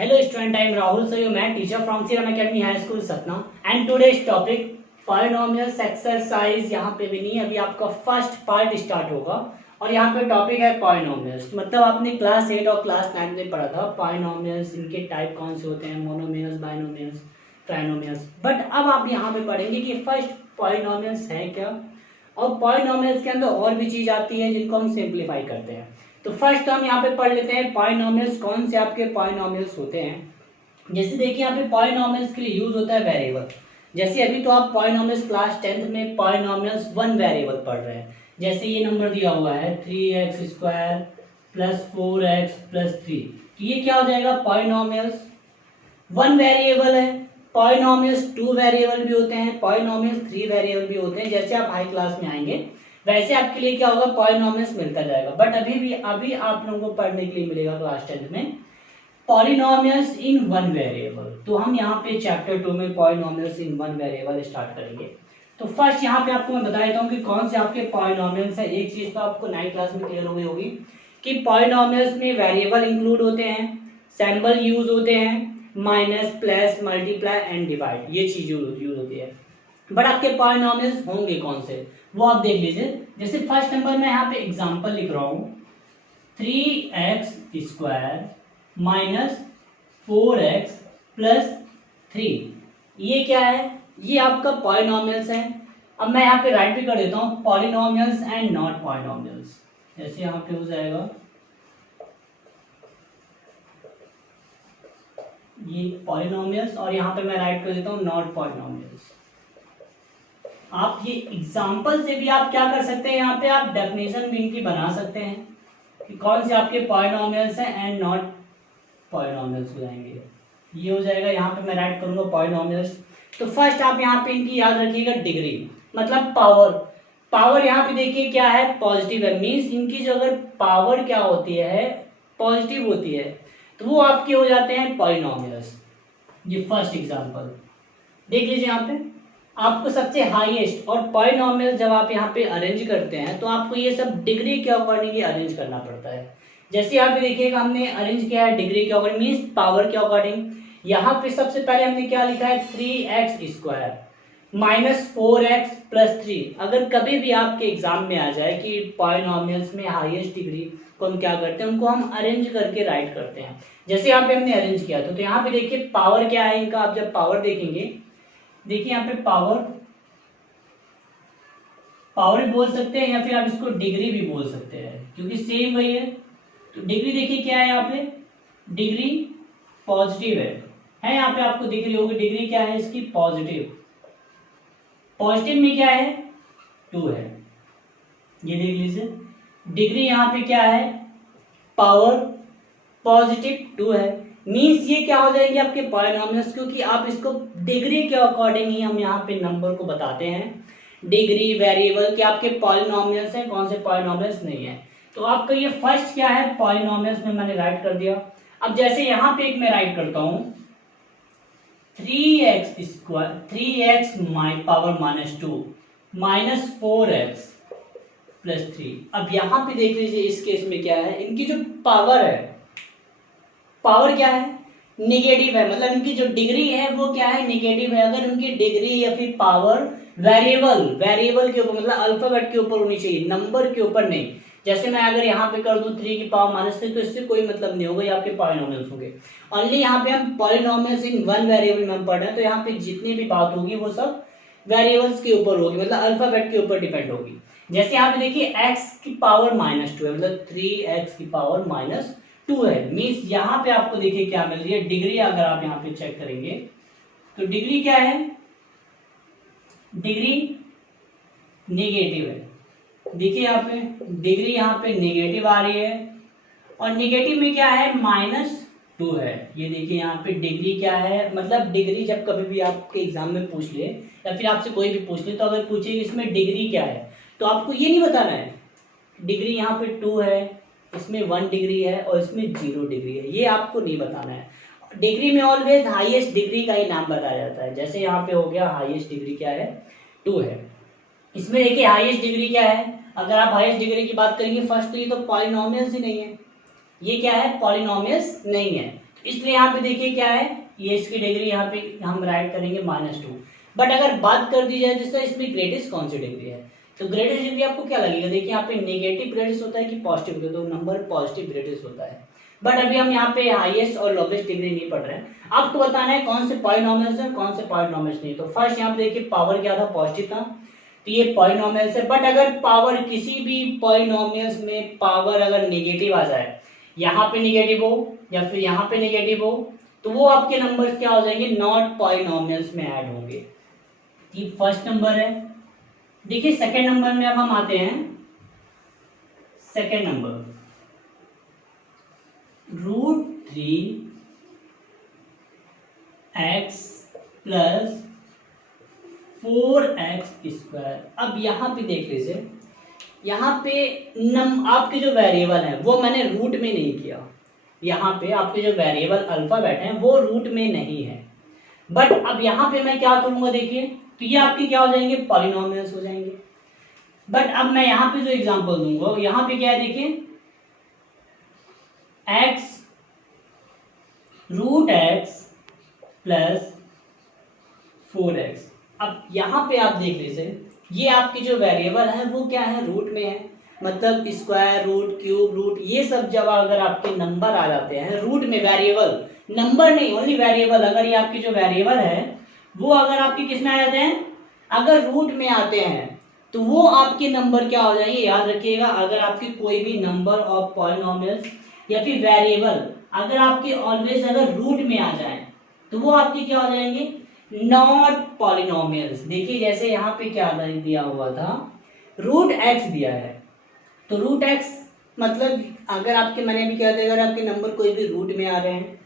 Hello student, I am Rahul Sayyoman, teacher from Siram Academy High School Satna and today's topic polynomials exercise. यहाँ पे भी नहीं, अभी आपका फर्स्ट पार्ट स्टार्ट होगा और यहाँ पे टॉपिक है पॉलिनोमियल्स। मतलब आपने क्लास 8 और क्लास 9 में पढ़ा था पॉलिनोमियल्स, इनके टाइप कौन से होते हैं, मोनोमियल्स, बाइनोमियल्स, ट्राइनोमियल्स। बट अब आप यहाँ पे पढ़ेंगे कि फर्स्ट पॉलिनोमियल्स है क्या, और पॉलिनोमियल्स के अंदर और भी चीज़ आती है जिनको हम सिंप्लीफाई करते हैं। तो फर्स्ट हम यहाँ पे पढ़ लेते हैं पॉलिनोमियल्स कौन से आपके पॉलिनोमियल्स होते हैं। जैसे देखिए यहाँ पे पॉलिनोमियल्स के लिए यूज होता है वेरिएबल। जैसे अभी तो आप पॉलिनोमियल्स क्लास 10th में पॉलिनोमियल्स वन वेरिएबल पढ़ रहे हैं। जैसे ये नंबर दिया हुआ है 3x² प्लस 4x प्लस 3, तो ये क्या हो जाएगा, पॉलिनोमियल्स वन वेरिएबल है। पॉलिनोमियल्स टू वेरिएबल भी होते हैं, पॉलिनोमियल्स थ्री वेरिएबल भी होते हैं। जैसे आप हाई क्लास में आएंगे वैसे आपके लिए क्या होगा, पॉलिनोमियल्स मिलता जाएगा। बट अभी आप लोगों को पढ़ने के लिए मिलेगा क्लास 10th में पॉलिनोमियल्स इन वन वेरिएबल। तो हम यहाँ पे चैप्टर 2 में polynomials in one variable start करेंगे। तो फर्स्ट यहाँ पे आपको मैं बता देता हूँ कि कौन से आपके पॉलिनोमियल्स है। एक चीज तो आपको 9th क्लास में क्लियर हो गई होगी कि पॉलिनोमियल्स में वेरिएबल इंक्लूड होते हैं, सिंबल यूज होते हैं, minus, plus, multiply and divide, ये चीज यूज होती है। बट आपके पॉलिनोमियल्स होंगे कौन से, वो आप देख लीजिए। जैसे फर्स्ट नंबर में यहाँ पे एग्जांपल लिख रहा हूँ 3x² माइनस 4x प्लस 3, ये क्या है, ये आपका पॉलिनोमियल्स है। अब मैं यहाँ पे राइट भी कर देता हूँ पॉलिनोमियल्स एंड नॉट पॉलिनोमियल्स। ऐसे यहाँ पे हो जाएगा, ये पॉलिनोमियल्स और यहाँ पे मैं राइट कर देता हूँ नॉट पॉलिनोमियल्स। आप ये एग्जाम्पल से भी आप क्या कर सकते हैं, यहाँ पे आप डेफिनेशन भी इनकी बना सकते हैं कि कौन से आपके पॉलिनोमियल्स हैं एंड नॉट पॉलिनोमियल्स हो जाएंगे। ये हो जाएगा, यहाँ पे मैं राइट करूंगा पॉलिनोमियल्स। तो फर्स्ट आप यहाँ पे इनकी याद रखिएगा डिग्री, मतलब पावर। पावर यहाँ पे देखिए क्या है, पॉजिटिव है। मीन्स इनकी जो अगर पावर क्या होती है, पॉजिटिव होती है, तो वो आपके हो जाते हैं पॉलिनोमियल्स। ये फर्स्ट एग्जांपल देख लीजिए। यहाँ पे आपको सबसे हाईएस्ट और पॉलिनोमियल जब आप यहाँ पे अरेंज करते हैं तो आपको ये सब डिग्री के अकॉर्डिंग अरेंज करना पड़ता है। जैसे यहाँ पे देखिएगा हमने अरेंज किया है डिग्री के अकॉर्डिंग, मीन्स पावर के अकॉर्डिंग। यहाँ पे सबसे पहले हमने क्या लिखा है 3x² माइनस 4x प्लस 3। अगर कभी भी आपके एग्जाम में आ जाए कि पॉलिनोमियल्स में हाईएस्ट डिग्री को हम क्या करते हैं, उनको हम अरेंज करके राइट करते हैं। जैसे यहाँ पे हमने अरेंज किया तो यहाँ पे देखिए पावर क्या है इनका। आप जब पावर देखेंगे, देखिए यहाँ पे पावर भी बोल सकते हैं या फिर आप इसको डिग्री भी बोल सकते हैं, क्योंकि सेम वही है। तो डिग्री देखिए क्या है, यहाँ पे डिग्री पॉजिटिव है यहाँ पे आपको दिख रही होगी। डिग्री क्या है इसकी, पॉजिटिव। पॉजिटिव में क्या है, 2 है, ये देख लीजिए। डिग्री यहाँ पे क्या है, पावर पॉजिटिव 2 है। मीन्स ये क्या हो जाएंगे आपके पॉलिनोमियल्स, क्योंकि आप इसको डिग्री के अकॉर्डिंग ही हम यहाँ पे नंबर को बताते हैं। डिग्री वेरिएबल के आपके पॉलिनोमियल्स हैं, कौन से पॉलिनोमियल्स नहीं है। तो आपका ये फर्स्ट क्या है, पॉलिनोमियल्स में मैंने राइट कर दिया। अब जैसे यहाँ पे एक मैं राइट करता हूँ 3x power minus 2 minus 4x plus 3। अब यहाँ पे देख लीजिए इस केस में क्या है, इनकी जो पावर है, पावर क्या है, निगेटिव है। मतलब इनकी जो डिग्री है वो क्या है, निगेटिव है। अगर उनकी डिग्री या फिर पावर वेरिएबल के ऊपर, मतलब अल्फाबेट के ऊपर होनी चाहिए, नंबर के ऊपर नहीं। जैसे मैं अगर यहाँ पे कर दूं 3 की पावर माइनस 3, तो इससे कोई मतलब नहीं होगा, ये आपके पॉलिनोमियल्स होंगे। ओनली यहाँ पे हम पॉलिनोमियल्स इन वन वेरिएबल में हम पढ़ रहे हैं, तो यहाँ पे जितनी भी बात होगी वो सब वेरिएबल्स के ऊपर होगी, मतलब अल्फाबेट के ऊपर डिपेंड होगी। जैसे यहाँ पे देखिए x की पावर माइनस 2 है, मतलब 3x की पावर माइनस 2 है। मीन्स यहाँ पे आपको देखिए क्या मिल रही है, डिग्री। अगर आप यहाँ पे चेक करेंगे तो डिग्री क्या है, डिग्री नेगेटिव है। देखिए यहाँ पे डिग्री यहाँ पे नेगेटिव आ रही है, और नेगेटिव में क्या है, -2 है। ये देखिए यहाँ पे डिग्री क्या है, मतलब डिग्री जब कभी भी आपके एग्जाम में पूछ ले या फिर आपसे कोई भी पूछ ले, तो अगर पूछे इसमें डिग्री क्या है, तो आपको ये नहीं बताना है डिग्री यहाँ पे 2 है, इसमें 1 डिग्री है और इसमें 0 डिग्री है, ये आपको नहीं बताना है। डिग्री में ऑलवेज हाईएस्ट डिग्री का ही नाम बताया जाता है। जैसे यहाँ पे हो गया हाईएस्ट डिग्री क्या है, 2 है। इसमें देखिए हाईएस्ट डिग्री क्या है, अगर आप हाईएस्ट डिग्री की बात करेंगे फर्स्ट, तो ये तो पॉलिनोमियल्स ही नहीं है। ये क्या है, पॉलिनोमियल्स नहीं है। इसलिए यहाँ पे देखिए क्या है, ये इसकी डिग्री यहाँ पे हम राइट करेंगे -2। बट अगर बात कर दी जाए तो इसमें ग्रेटेस्ट कौन सी डिग्री है, तो ग्रेटेस्ट डिग्री आपको क्या लगेगा, देखिए यहाँ पे नेगेटिव ग्रेटेस्ट होता है कि पॉजिटिव होता है, तो नंबर पॉजिटिव ग्रेटेस्ट होता है। बट अभी हम यहाँ पे हाईएस्ट और लोवेस्ट डिग्री नहीं पढ़ रहे हैं, आपको बताना है कौन से पॉलिनोमियल्स है कौन से पॉलिनोमियल्स नहीं। तो फर्स्ट यहाँ पे देखिए पावर क्या था, पॉजिटिव था, तो ये पॉलिनोमियल्स है। बट अगर पावर किसी भी पॉलिनोमियल्स में पावर अगर नेगेटिव आ जाए, यहाँ पे नेगेटिव हो या फिर यहाँ पे नेगेटिव हो, तो वो आपके नंबर्स क्या हो जाएंगे, नॉट पॉलिनोमियल्स में ऐड होंगे। ये फर्स्ट नंबर है। देखिए सेकेंड नंबर में अब हम आते हैं। Second number √3 x + 4x²। अब यहाँ पे देख लीजिए, यहाँ पे आपके जो वेरिएबल हैं वो मैंने रूट में नहीं किया, यहाँ पे आपके जो वेरिएबल अल्फाबेट हैं वो रूट में नहीं है। बट अब यहाँ पे मैं क्या करूंगा, देखिए तो ये आपके क्या हो जाएंगे, पॉलिनोमियल्स हो जाएंगे। बट अब मैं यहाँ पे जो एग्जांपल दूंगा, यहाँ पे क्या है, देखिए x √x + 4x। अब यहाँ पे आप देख लीजिए, ये आपके जो वेरिएबल है वो क्या है, रूट में है। मतलब स्क्वायर रूट, क्यूब रूट, ये सब जब अगर आपके नंबर आ जाते हैं रूट में, वेरिएबल नंबर नहीं, ओनली वेरिएबल, अगर ये आपके जो वेरिएबल है वो अगर आपके किस में आ जाते हैं, अगर रूट में आते हैं, तो वो आपके नंबर क्या हो जाएंगे, याद रखिएगा। अगर आपके कोई भी नंबर ऑफ पॉलिनोमियल्स या फिर वेरिएबल अगर आपके ऑलवेज अगर रूट में आ जाए, तो वो आपके क्या हो जाएंगे, नॉट पॉलिनोमियल्स। देखिए जैसे यहाँ पे क्या दिया हुआ था, √x दिया है, तो √x मतलब अगर आपके, मैंने भी क्या था, अगर आपके नंबर कोई भी रूट में आ रहे हैं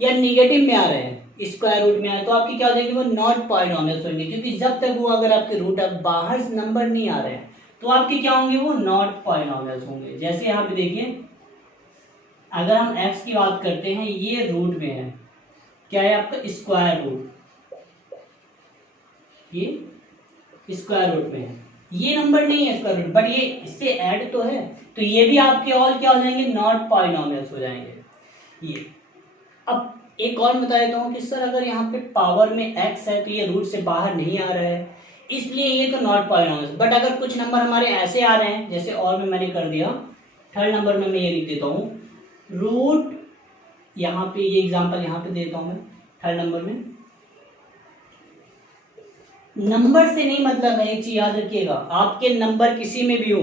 या निगेटिव में आ रहे हैं, स्क्वायर रूट में आ रहे हैं, तो आपकी क्या हो जाएगी, वो नॉट पॉलिनोमियल्स होंगे। क्योंकि जब तक वो अगर आपके रूट बाहर से नंबर नहीं आ रहे हैं, तो आपके क्या होंगे, वो नॉट पॉलिनोमियल्स होंगे। जैसे यहाँ पे देखिए, अगर हम x की बात करते हैं, ये रूट में है, क्या है आपका, स्क्वायर रूट, ये स्क्वायर रूट में है, ये नंबर नहीं है स्क्वायर रूट, बट ये इससे ऐड तो है, तो ये भी आपके ऑल क्या हो जाएंगे, नॉट पॉलिनोमियल्स हो जाएंगे ये। अब एक और बता देता हूँ कि सर अगर यहाँ पे पावर में x है तो ये रूट से बाहर नहीं आ रहा है, इसलिए ये तो नॉट पॉलिनोमियल्स। बट अगर कुछ नंबर हमारे ऐसे आ रहे हैं, जैसे और में मैंने कर दिया, थर्ड नंबर में मैं ये लिख देता हूँ रूट, यहाँ पे ये एग्जांपल यहाँ पे देता हूँ मैं थर्ड नंबर में। नंबर से नहीं मतलब है, एक चीज याद रखिएगा, आपके नंबर किसी में भी हो,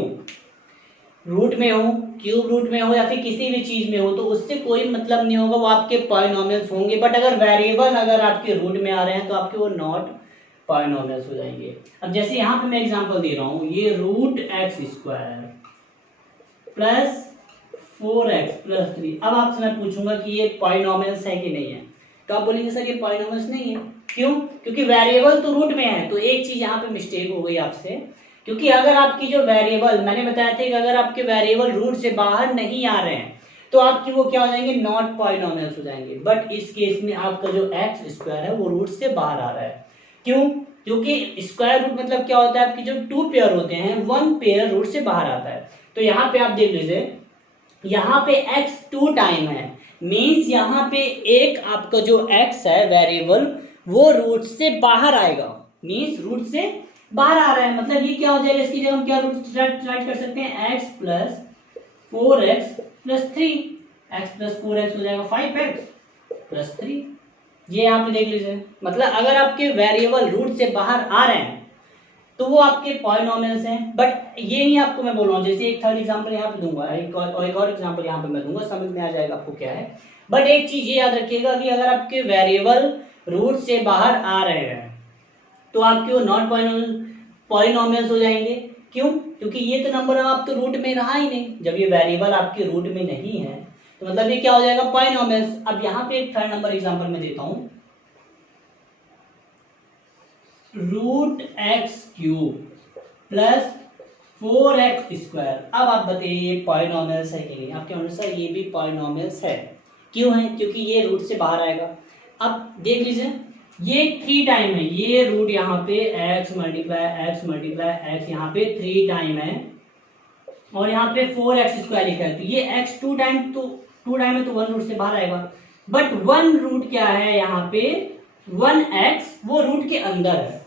रूट में हो, क्यूब रूट में हो या फिर किसी भी चीज में हो, तो उससे कोई मतलब नहीं होगा, वो आपके पॉलिनोमियल्स होंगे। बट अगर वेरिएबल अगर आपके रूट में आ रहे हैं, तो आपके वो नॉट पॉलिनोमियल्स हो जाएंगे। अब जैसे यहाँ पे मैं एग्जांपल दे रहा हूँ, ये √x² + 4x + 3। अब आपसे मैं पूछूंगा कि ये पॉलिनोमियल्स है कि नहीं है, तो आप बोलेंगे सर ये पॉलिनोमियल्स नहीं है। क्यों? क्योंकि वेरिएबल तो रूट में है। तो एक चीज यहाँ पे मिस्टेक हो गई आपसे, क्योंकि अगर आपकी जो वेरिएबल, मैंने बताया था कि अगर आपके वेरिएबल रूट से बाहर नहीं आ रहे हैं, तो आपकी वो क्या हो जाएंगे, नॉट पॉलिनोमियल्स हो जाएंगे। बट इस केस में आपका जो x² है वो रूट से बाहर आ रहा है। क्यों? क्योंकि स्क्वायर रूट मतलब क्या होता है, आपकी जो 2 पेयर होते हैं, 1 पेयर रूट से बाहर आता है। तो यहाँ पे आप देख लीजिए, यहाँ पे x 2 टाइम है, मीन्स यहाँ पे एक आपका जो x है वेरिएबल, वो रूट से बाहर आएगा, मीन्स रूट से बाहर आ रहा है। मतलब ये क्या हो जाएगा, इसकी जगह हम क्या रूट राइट कर सकते हैं, x + 4x + 3, x + 4x हो जाएगा 5x + 3। ये यहाँ पे देख लीजिए, मतलब अगर आपके वेरिएबल रूट से बाहर आ रहे हैं तो वो आपके पॉलिनोमियल्स हैं। बट ये नहीं आपको मैं बोल रहा हूँ, जैसे एक थर्ड एग्जांपल यहाँ पे दूंगा, एक और एग्जांपल यहाँ पे मैं दूंगा, समझ में आ जाएगा आपको क्या है। बट एक चीज ये याद रखिएगा कि अगर आपके वेरिएबल रूट से बाहर आ रहे हैं, तो आपके वो नॉट पॉलिनोमियल्स हो जाएंगे। क्यों? क्योंकि ये तो नंबर आप तो रूट में रहा ही नहीं, जब ये वेरिएबल आपके रूट में नहीं है, तो मतलब ये क्या हो जाएगा, पॉलिनोमियल्स। अब यहाँ पे एक थर्ड नंबर एग्जांपल में देता हूँ, √x³ + 4x²। अब आप बताइए ये पॉलिनोमियल्स है कि नहीं? आपके अनुसार ये भी पॉलिनोमियल्स है। क्यों है? क्योंकि ये रूट से बाहर आएगा। अब देख लीजिए, ये 3 टाइम है, ये रूट यहाँ पे x × x यहाँ पे 3 टाइम है, और यहाँ पे 4x² लिखा है, तो ये x 2 टाइम, तो 2 टाइम है तो 1 रूट से बाहर आएगा। बट वन रूट क्या है यहाँ पे, 1x वो रूट के अंदर है,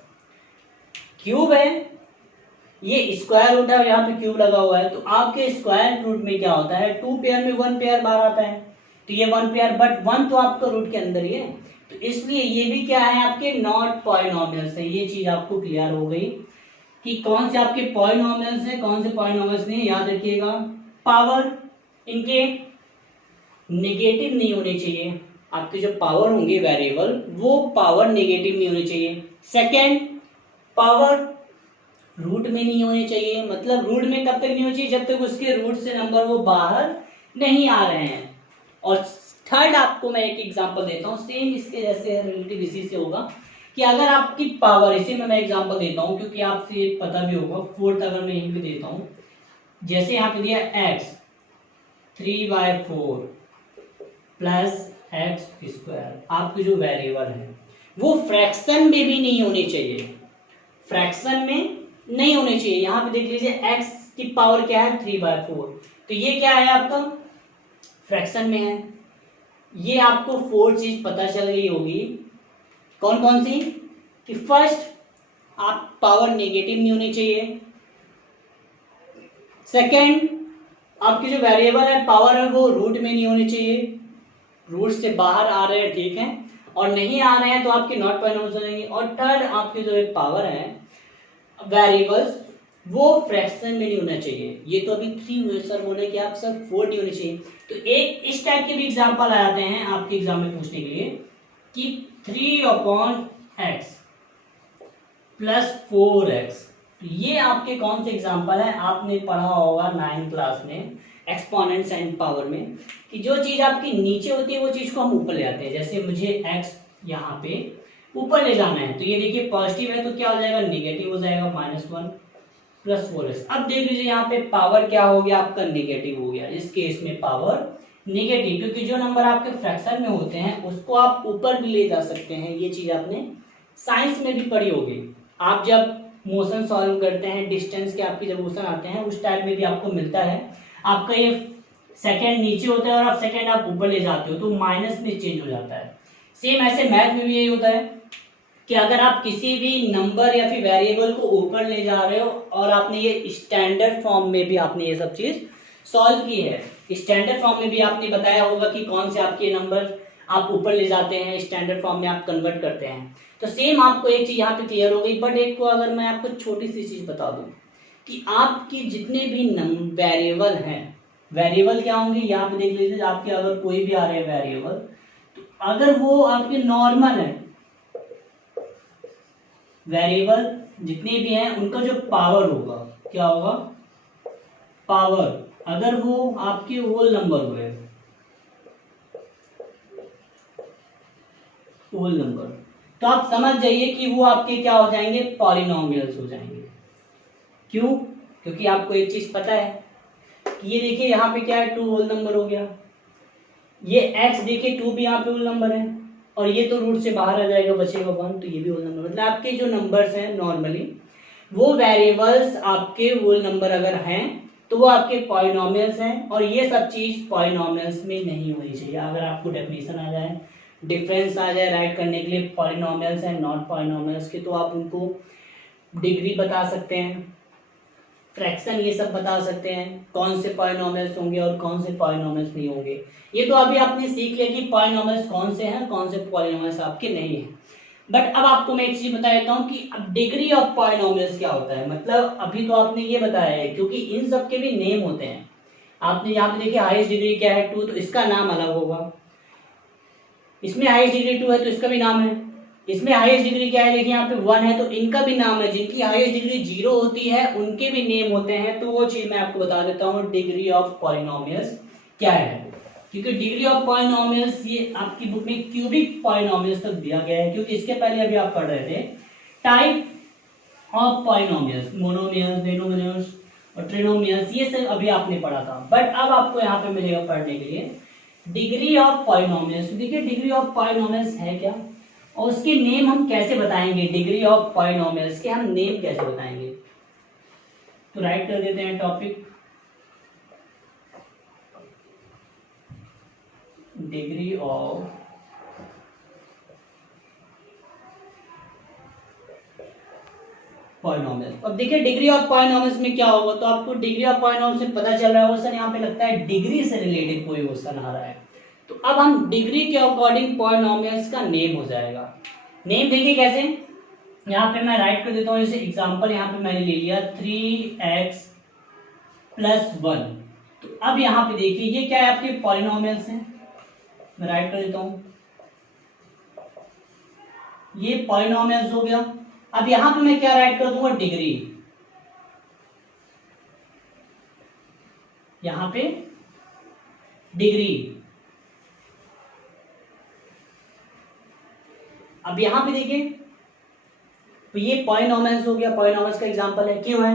क्यूब है, ये स्क्वायर रूट है और यहाँ पे क्यूब लगा हुआ है, तो आपके स्क्वायर रूट में क्या होता है, 2 पेयर में 1 पेयर बाहर आता है, तो ये 1 पेयर, बट 1 तो आपका रूट के अंदर ही है, तो इसलिए ये भी क्या है आपके नॉट पॉलिनोमियल्स है। ये चीज आपको क्लियर हो गई कि कौन से आपके पॉलिनोमियल्स हैं, कौन से पॉलिनोमियल्स नहीं। याद रखिएगा, पावर इनके नेगेटिव नहीं होने चाहिए, आपके जो पावर होंगे वेरिएबल वो पावर नेगेटिव नहीं होने चाहिए। सेकेंड, पावर रूट में नहीं होने चाहिए, मतलब रूट में कब तक नहीं होनी चाहिए, जब तक उसके रूट से नंबर वो बाहर नहीं आ रहे हैं। और थर्ड आपको मैं एक एग्जांपल देता हूँ, सेम इसके जैसे रिलेटिव इसी से होगा कि अगर आपकी पावर, इसी में मैं एग्जांपल देता हूँ क्योंकि आपसे पता भी होगा, फोर्थ अगर मैं यहीं पे देता हूँ, जैसे यहाँ पे दिया x 3/4 प्लस x², आपके जो वेरिएबल है वो फ्रैक्शन में भी नहीं होने चाहिए, फ्रैक्शन में नहीं होने चाहिए। यहाँ पे देख लीजिए x की पावर क्या है 3/4, तो ये क्या है आपका फ्रैक्शन में है। ये आपको 4 चीज पता चल गई होगी, कौन कौन सी, कि फर्स्ट आप पावर नेगेटिव नहीं होनी चाहिए, सेकंड आपकी जो वेरिएबल है पावर है वो रूट में नहीं होनी चाहिए, रूट से बाहर आ रहे हैं ठीक है, और नहीं आ रहे हैं तो आपके नॉट पॉलिनोमियल्स हो जाएंगे। और थर्ड आपकी जो एक पावर है वेरिएबल्स वो फ्रैक्शन में नहीं होना चाहिए। ये तो अभी 3 हुए सर, बोले कि आप सर 4 नहीं होने चाहिए, तो एक इस टाइप के भी एग्जांपल आ जाते हैं आपके एग्जाम में पूछने के लिए कि 3/x प्लस 4x, ये आपके कौन से एग्जांपल है, आपने पढ़ा होगा 9th क्लास में एक्सपोनेंट्स एंड पावर में, कि जो चीज आपकी नीचे होती है वो चीज को हम ऊपर ले आते हैं। जैसे मुझे x यहाँ पे ऊपर ले जाना है, तो ये देखिए पॉजिटिव है तो क्या हो जाएगा, नेगेटिव हो जाएगा, -1 प्लस 4x। अब देख लीजिए यहाँ पे पावर क्या हो गया आपका, नेगेटिव हो गया, इस केस में पावर नेगेटिव, क्योंकि जो नंबर आपके फ्रैक्शन में होते हैं उसको आप ऊपर भी ले जा सकते हैं। ये चीज आपने साइंस में भी पढ़ी होगी, आप जब मोशन सॉल्व करते हैं, डिस्टेंस के आपके जब मोशन आते हैं उस टाइप में भी आपको मिलता है, आपका ये सेकेंड नीचे होता है और आप सेकेंड आप ऊपर ले जाते हो तो माइनस में चेंज हो जाता है। सेम ऐसे मैथ में भी यही होता है कि अगर आप किसी भी नंबर या फिर वेरिएबल को ऊपर ले जा रहे हो और आपने ये स्टैंडर्ड फॉर्म में भी आपने ये सब चीज सॉल्व की है, स्टैंडर्ड फॉर्म में भी आपने बताया होगा कि कौन से आपके नंबर आप ऊपर ले जाते हैं, स्टैंडर्ड फॉर्म में आप कन्वर्ट करते हैं, तो सेम आपको एक चीज यहाँ पे क्लियर हो गई। बट एक को अगर मैं आपको छोटी सी चीज बता दूं कि आपके जितने भी वेरिएबल हैं, वेरिएबल क्या होंगे यहाँ पे देख लीजिए, आपके अगर कोई भी आ रहे हैं वेरिएबल, तो अगर वो आपके नॉर्मल है, वेरिएबल जितने भी हैं उनका जो पावर होगा क्या होगा, पावर, अगर वो आपके होल नंबर हुए, होल नंबर, तो आप समझ जाइए कि वो आपके क्या हो जाएंगे, पॉलिनोमियल्स हो जाएंगे। क्यों, क्योंकि आपको एक चीज पता है कि ये देखिए यहाँ पे क्या है, 2 होल नंबर हो गया, ये x देखिए 2 भी यहाँ पे होल नंबर है, और ये तो रूट से बाहर आ जाएगा, बचेगा 1, तो ये भी होल नंबर, मतलब आपके जो नंबर्स हैं नॉर्मली वो वेरिएबल्स आपके होल नंबर अगर हैं तो वो आपके पॉलिनोमियल्स हैं, और ये सब चीज पॉलिनोमियल्स में नहीं होनी चाहिए। अगर आपको डेफिनेशन आ जाए, डिफरेंस आ जाए राइट करने के लिए पॉलिनोमियल्स एंड नॉट पॉलिनोमियल्स के, तो आप उनको डिग्री बता सकते हैं, फ्रैक्शन ये सब बता सकते हैं, कौन से पॉलिनोमियल्स होंगे और कौन से पॉलिनोमियल्स नहीं होंगे। ये तो अभी आपने सीख लिया कि पॉलिनोमियल्स कौन से हैं, कौन से पॉलिनोमियल्स आपके नहीं हैं। बट अब आपको मैं एक चीज बता देता हूँ कि अब डिग्री ऑफ पॉलिनोमियल्स क्या होता है। मतलब अभी तो आपने ये बताया है, क्योंकि इन सब के भी नेम होते हैं। आपने यहाँ पे देखिए हाईएस्ट डिग्री क्या है 2, तो इसका नाम अलग होगा, इसमें हाईएस्ट डिग्री 2 है तो इसका भी नाम है, इसमें हाईएस्ट डिग्री क्या है देखिए यहाँ पे 1 है तो इनका भी नाम है, जिनकी हाईएस्ट डिग्री 0 होती है उनके भी नेम होते हैं। तो वो चीज मैं आपको बता देता हूँ डिग्री ऑफ पॉलिनोमियल्स क्या है, क्योंकि डिग्री ऑफ पॉलिनोमियल्स ये आपकी बुक में क्यूबिक पॉलिनोमियल्स तक दिया गया है, क्योंकि इसके पहले अभी आप पढ़ रहे थे type of polynomials, monomials, binomials और ट्रिनोमियल्स, ये सब अभी आपने पढ़ा था। बट अब आपको यहाँ पे मिलेगा पढ़ने के लिए डिग्री ऑफ पॉलिनोमियल्स। देखिए डिग्री ऑफ पॉलिनोमियल्स है क्या और उसके नेम हम कैसे बताएंगे, डिग्री ऑफ पॉलिनोमियल्स के हम नेम कैसे बताएंगे। तो राइट कर देते हैं टॉपिक डिग्री ऑफ पॉलिनोमियल। अब देखिए डिग्री ऑफ पॉलिनोमियल्स में क्या होगा, तो आपको डिग्री ऑफ पॉलिनोमियल से पता चल रहा है सर यहाँ पे लगता है डिग्री से रिलेटेड कोई क्वेश्चन आ रहा है। तो अब हम डिग्री के अकॉर्डिंग पॉलिनोमियल्स का नेम हो जाएगा। नेम देखिए कैसे, यहाँ पे मैं राइट कर देता हूँ, जैसे एग्जांपल यहाँ पे मैंने ले लिया 3x + 1। तो अब यहाँ पे देखिए ये क्या है, आपके पॉलिनोमियल्स हैं। मैं राइट कर देता हूँ, ये पॉलिनोमियल्स हो गया। अब यहां पे मैं क्या राइट कर दूंगा, डिग्री। यहां पे डिग्री। अब यहां पे देखिए तो ये पॉलिनोमियल्स हो गया, पॉलिनोमियल्स का एग्जांपल है। क्यों है,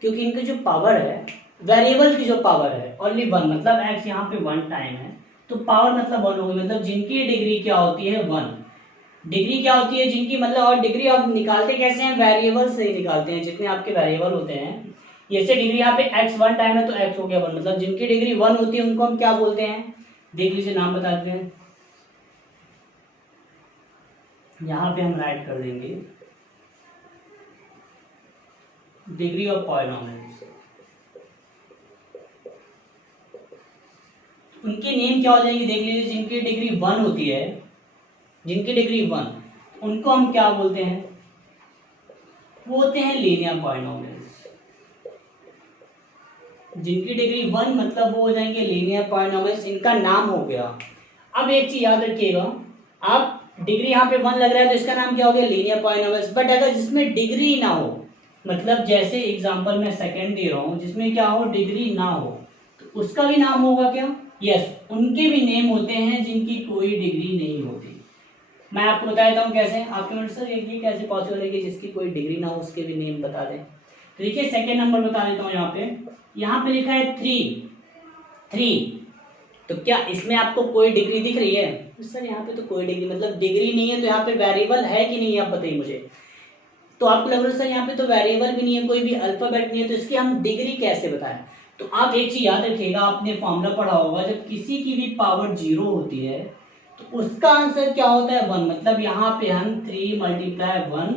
क्योंकि इनकी जो पावर है, वेरिएबल की जो पावर है ओनली 1, मतलब x यहाँ पे 1 टाइम है, तो पावर मतलब 1 होगी, मतलब जिनकी डिग्री क्या होती है 1। डिग्री क्या होती है जिनकी, मतलब, और डिग्री आप निकालते कैसे हैं, वेरिएबल से ही निकालते हैं, जितने आपके वेरिएबल होते हैं। जैसे डिग्री यहाँ पे x 1 टाइम है तो x हो गया 1, मतलब जिनकी डिग्री 1 होती है उनको हम क्या बोलते हैं, देख लीजिए नाम बताते हैं। यहाँ पे हम राइट कर देंगे डिग्री ऑफ पॉलिनोमियल्स। उनके नेम क्या हो जाएंगे, देख लीजिए। जिनकी डिग्री 1 होती है, जिनकी डिग्री 1, उनको हम क्या बोलते हैं, वो होते हैं लीनियर पॉलिनोमियल्स। जिनकी डिग्री 1 मतलब वो हो जाएंगे लीनियर पॉलिनोमियल्स, इनका नाम हो गया। अब एक चीज याद रखिएगा, आप डिग्री यहाँ पे 1 लग रहा है तो इसका नाम क्या हो गया, लीनियर पॉलिनोमियल्स। बट अगर जिसमें डिग्री ना हो, मतलब जैसे एग्जांपल मैं सेकंड दे रहा हूँ जिसमें क्या हो, डिग्री ना हो, तो उसका भी नाम होगा क्या, यस, उनके भी नेम होते हैं जिनकी कोई डिग्री नहीं होती। मैं आपको बता देता हूँ कैसे। आपके मिनट सर ये कैसे पॉसिबल है कि जिसकी कोई डिग्री ना हो उसके भी नेम बता दें। तो देखिए सेकंड नंबर बता देता हूँ। यहाँ पे लिखा है 3, तो क्या इसमें आपको कोई डिग्री दिख रही है, सर यहाँ पे तो कोई डिग्री, मतलब डिग्री नहीं है, तो यहाँ पे वेरिएबल है कि नहीं, आप बताइए मुझे। तो आपको लग रहा है सर यहाँ पे तो वेरिएबल भी नहीं है, कोई भी अल्फाबेट नहीं है, तो इसकी हम डिग्री कैसे बताएं। तो आप एक चीज याद रखिएगा, आपने फॉर्मूला पढ़ा होगा, जब किसी की भी पावर 0 होती है तो उसका आंसर क्या होता है, 1। मतलब यहाँ पे हम 3 × 1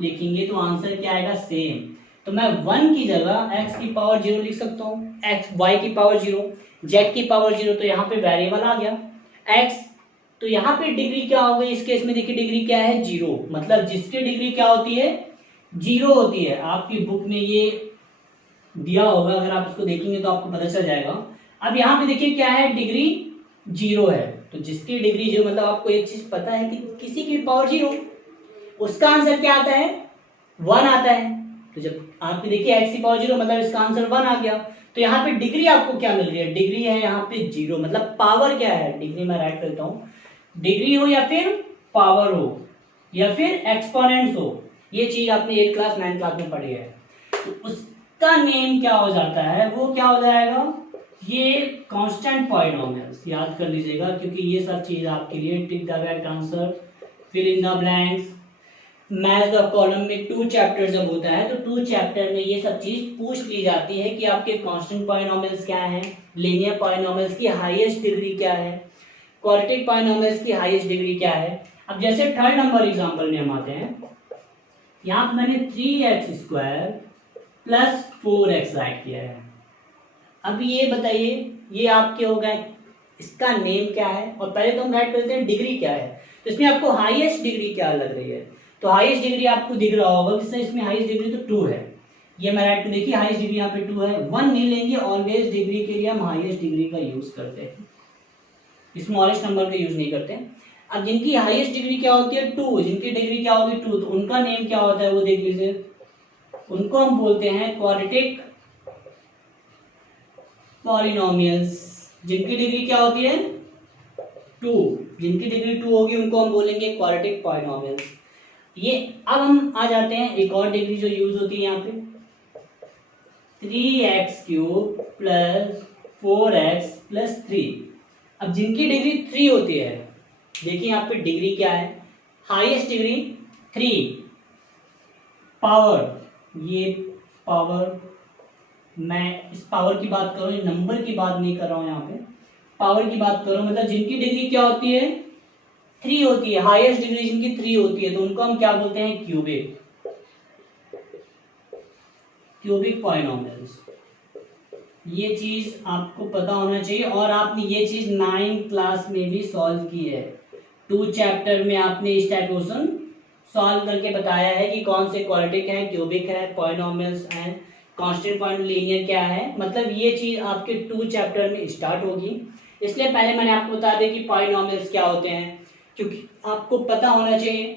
लिखेंगे तो आंसर क्या आएगा, सेम। तो मैं 1 की जगह x की पावर 0 लिख सकता हूँ, y की पावर 0, z की पावर 0, तो यहाँ पे वेरिएबल आ गया x। तो यहाँ पे डिग्री क्या होगी इस केस में, देखिए डिग्री क्या है, 0, मतलब जिसकी डिग्री क्या होती है, 0 होती है। आपकी बुक में ये दिया होगा, अगर आप इसको देखेंगे तो आपको पता चल जाएगा। अब यहाँ पे देखिए क्या है, डिग्री 0 है, तो जिसकी डिग्री 0, मतलब आपको एक चीज पता है कि किसी की पावर 0, उसका आंसर क्या आता है, 1 आता है। तो जब आप देखिए x की पावर 0, मतलब इसका आंसर 1 आ गया। तो यहाँ पे डिग्री आपको क्या मिल रही है, डिग्री है यहाँ पे 0, मतलब पावर क्या है, डिग्री मैं राइट करता हूँ, डिग्री हो या फिर पावर हो या फिर एक्सपोनेंट्स हो, ये चीज आपने 8 क्लास 9 क्लास में पढ़ी है। तो उसका नेम क्या हो जाता है, वो क्या हो जाएगा, ये कांस्टेंट पॉलिनोमियल्स। याद कर लीजिएगा, क्योंकि ये सब चीज आपके लिए tick the correct answer, fill in the blanks, match the column में 2 चैप्टर जब होता है तो 2 चैप्टर में ये सब चीज पूछ ली जाती है कि आपके कांस्टेंट पॉलिनोमियल्स क्या हैं, लीनियर पॉलिनोमियल्स की हाईएस्ट डिग्री क्या है, क्वाड्रेटिक पॉलिनोमियल्स की हाईएस्ट डिग्री क्या है। अब जैसे थर्ड नंबर एग्जांपल में हम आते हैं, यहाँ पे मैंने 3x² + 4x राइट किया है। अब ये बताइए, ये आपके हो गए, इसका नेम क्या है, और पहले तो हम राइट करते हैं डिग्री क्या है। तो इसमें आपको हाईएस्ट डिग्री क्या लग रही है, तो हाईएस्ट डिग्री आपको दिख रहा होगा कि सर इसमें हाईएस्ट डिग्री तो 2 है। ये मैं राइट कर, देखिए हाईएस्ट डिग्री यहाँ पे 2 है, 1 नहीं लेंगे, ऑलवेज डिग्री के लिए हम हाईएस्ट डिग्री का यूज करते हैं, स्मॉलेस्ट नंबर का यूज नहीं करते। अब जिनकी हाईएस्ट डिग्री क्या होती है, 2, जिनकी डिग्री क्या होगी 2, तो उनका नेम क्या होता है वो देख लीजिए, उनको हम बोलते हैं क्वाड्रेटिक पॉलिनोमियल्स। जिनकी डिग्री क्या होती है 2, जिनकी डिग्री 2 होगी उनको हम बोलेंगे क्वाड्रेटिक पॉलिनोमियल्स। ये अब हम आ जाते हैं एक और डिग्री जो यूज होती है यहाँ पे, 3x³ + 4x + 3। अब जिनकी डिग्री 3 होती है, देखिए यहाँ पे डिग्री क्या है, हाईएस्ट डिग्री 3, पावर, ये पावर, मैं इस पावर की बात कर रहा हूँ, नंबर की बात नहीं कर रहा हूँ यहाँ पे, पावर की बात करो, मतलब जिनकी डिग्री क्या होती है, 3 होती है, हाईएस्ट डिग्री जिनकी 3 होती है, तो उनको हम क्या बोलते हैं, क्यूबिक पॉलिनोमियल्स। ये चीज आपको पता होना चाहिए, और आपने ये चीज 9th क्लास में भी सॉल्व की है। 2 चैप्टर में आपने इस टाइप क्वेश्चन सॉल्व करके बताया है कि कौन से क्वाड्रेटिक है, क्यूबिक है, polynomials and constant point linear क्या है। मतलब ये चीज आपके 2 चैप्टर में स्टार्ट होगी, इसलिए पहले मैंने आपको बता दिया कि पॉलिनोमियल्स क्या होते हैं, क्योंकि आपको पता होना चाहिए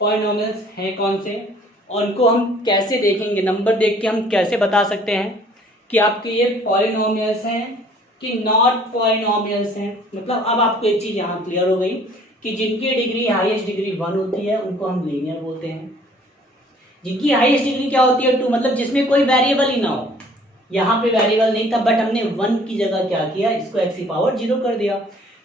पॉलिनोमियल्स हैं कौन से, और उनको हम कैसे देखेंगे, नंबर देख के हम कैसे बता सकते हैं कि आपके ये पॉलिनोमियल्स हैं कि नॉट पॉलिनोमियल्स हैं। मतलब अब आपको एक चीज यहाँ क्लियर हो गई कि जिनकी डिग्री हाईएस्ट डिग्री 1 होती है उनको हम लीनियर बोलते हैं। जिनकी हाईएस्ट डिग्री क्या होती है, 2, मतलब जिसमें कोई वेरिएबल ही ना हो। यहाँ पे वेरिएबल नहीं था, बट हमने 1 की जगह क्या किया, इसको x की पावर 0 कर दिया,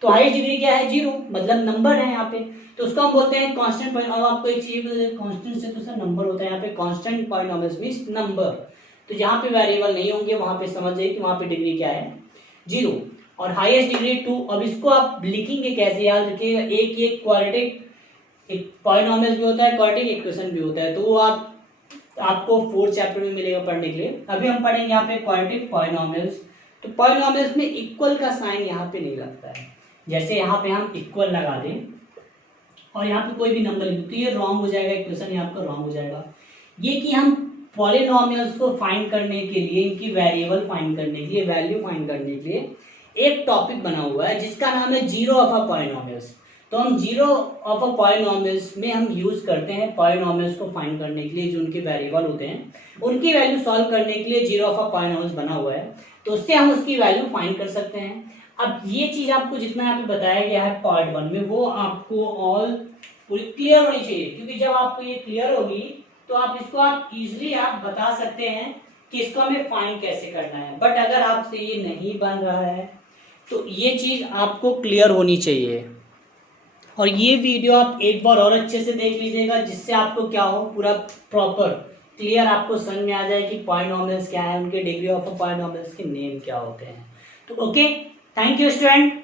तो हाईएस्ट डिग्री क्या है, 0, मतलब नंबर है यहाँ पे, तो उसको हम बोलते हैं कांस्टेंट पॉइंट। अब आपको एक चीज, कांस्टेंट से तो सर नंबर होता है, यहाँ पे कांस्टेंट पॉलिनोमियल्स मींस नंबर, तो जहाँ पे वेरिएबल नहीं होंगे वहां पे समझ जाइए कि वहां पे डिग्री क्या है, 0, और हाईएस्ट डिग्री 2। अब इसको आप लिखेंगे कैसे, याद रखिएगा, एक क्वाड्रेटिक, एक पॉलिनोमियल भी होता है, क्वाड्रेटिक इक्वेशन भी होता है, तो वो आपको 4th चैप्टर में मिलेगा पढ़ने के लिए। अभी हम पढ़ेंगे यहाँ पे क्वाड्रेटिक पॉलिनोमियल्स। तो पॉलिनोमियल्स में इक्वल का साइन यहाँ पे नहीं लगता है, जैसे यहाँ पे हम इक्वल लगा दें और यहाँ पे कोई भी नंबर लिख, तो ये रॉन्ग हो जाएगा, इक्वेशन ये आपका रॉन्ग हो जाएगा। ये कि हम पॉलिनोमियल्स को फाइंड करने के लिए, इनकी वेरिएबल फाइंड करने के लिए, वैल्यू फाइंड करने के लिए एक टॉपिक बना हुआ है जिसका नाम है जीरो ऑफ अ पॉलिनोमियल्स। तो हम जीरो ऑफ अ पॉलिनोमियल्स में हम यूज करते हैं पॉलिनोमियल्स को फाइंड करने के लिए, जो उनके वेरिएबल होते हैं उनकी वैल्यू सॉल्व करने के लिए जीरो ऑफ अ पॉलिनोमियल्स बना हुआ है, तो उससे हम उसकी वैल्यू फाइंड कर सकते हैं। अब ये चीज आपको जितना यहाँ पे बताया गया है पार्ट 1 में, वो आपको ऑल पूरी क्लियर होनी चाहिए, क्योंकि जब आपको ये क्लियर होगी तो आप इसको आप इजीली आप बता सकते हैं कि इसको हमें फाइंड कैसे करना है। बट अगर आपसे ये नहीं बन रहा है तो ये चीज आपको क्लियर होनी चाहिए, और ये वीडियो आप एक बार और अच्छे से देख लीजिएगा, जिससे आपको क्या हो, पूरा प्रॉपर क्लियर आपको समझ में आ जाए कि पॉलिनोमियल्स क्या है, उनके डिग्री ऑफ पॉलिनोमियल्स के नेम क्या होते हैं। तो ओके, थैंक यू स्टूडेंट।